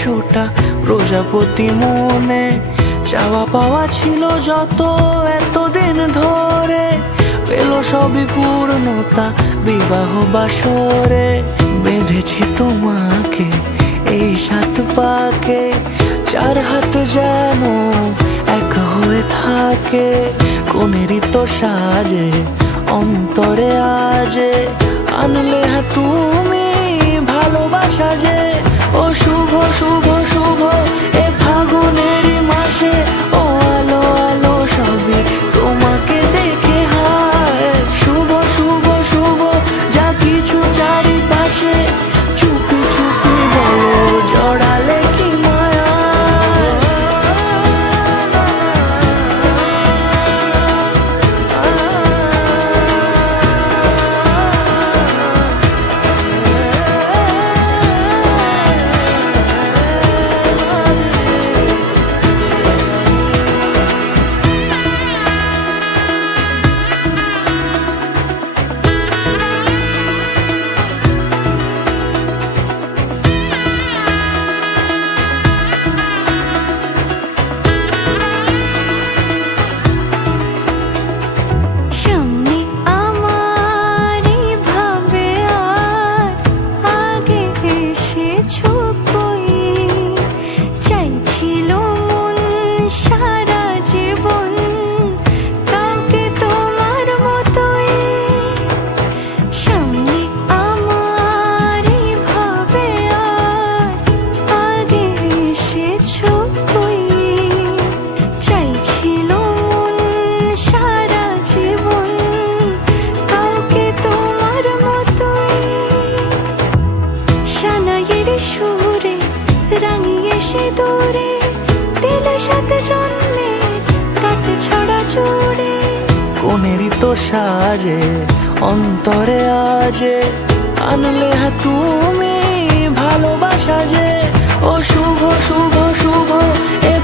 100টা প্রজাপতি মনে, চাওয়া পাওয়া ছিল যত এতদিন ধরে, পেল সবই পূর্ণতা বিবাহ বাসরে। বেঁধেছি তোমাকে এই 7 পাকে, 4 হাত যেন এক হয়ে থাকে। কোনেরই তো সাজে অন্তরে আজে, আনলে তুমি ভালোবাসা যে। ও শুভ শুভ শুভ এ ফাগুনেরই মাসে, ও আলো আলো সবই তোমাকে দেখে হায়। শুভ শুভ শুভ যা কিছু চারিপাশে, চুপি চুপি বলো জড়ালে কি মায়া। সুরে রাঙিয়ে সে দূরে, দিলে 7 জন্মের কাট ছড়া জুড়ে। কোনেরই তো সাজে অন্তরে আজে, আনলে তুমি ভালোবাসা যে। ও শুভ শুভ শুভ এ